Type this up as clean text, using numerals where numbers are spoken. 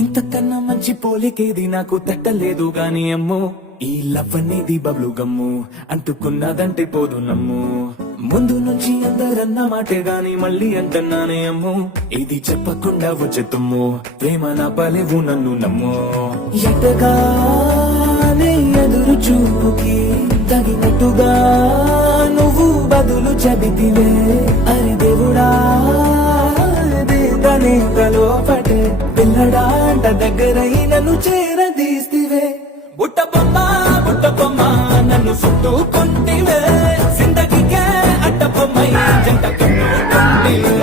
ఇంతకన్నా మంచి పోలికేది నాకు తట్టలేదు గాని అమ్మో, ఈ లవ్ అనేది బబ్లు గమ్ము, అంటుకున్నదంటే పోదు నమ్ము. ముందు నుంచి అందరన్న మాటే గాని మళ్ళీ అంటున్నానే అమ్మో, ఇది చెప్పకుండా వచ్చే తుమ్ము, ప్రేమ నా పలేవు నన్ను నమ్ము. ఎటగానే ఎదురు చూపుకి తగినట్టుగా నువ్వు బదులు చెబితివే, అరి దేవుడా తనే పటే పిల్లడాంట దగ్గరై నన్ను చేరదీస్తివే. బుట్ట బొమ్మ నన్ను చుట్టుకుంటివే, జిందగీకే అడ్డ బొమ్మై జంట కట్టుకుంటివే.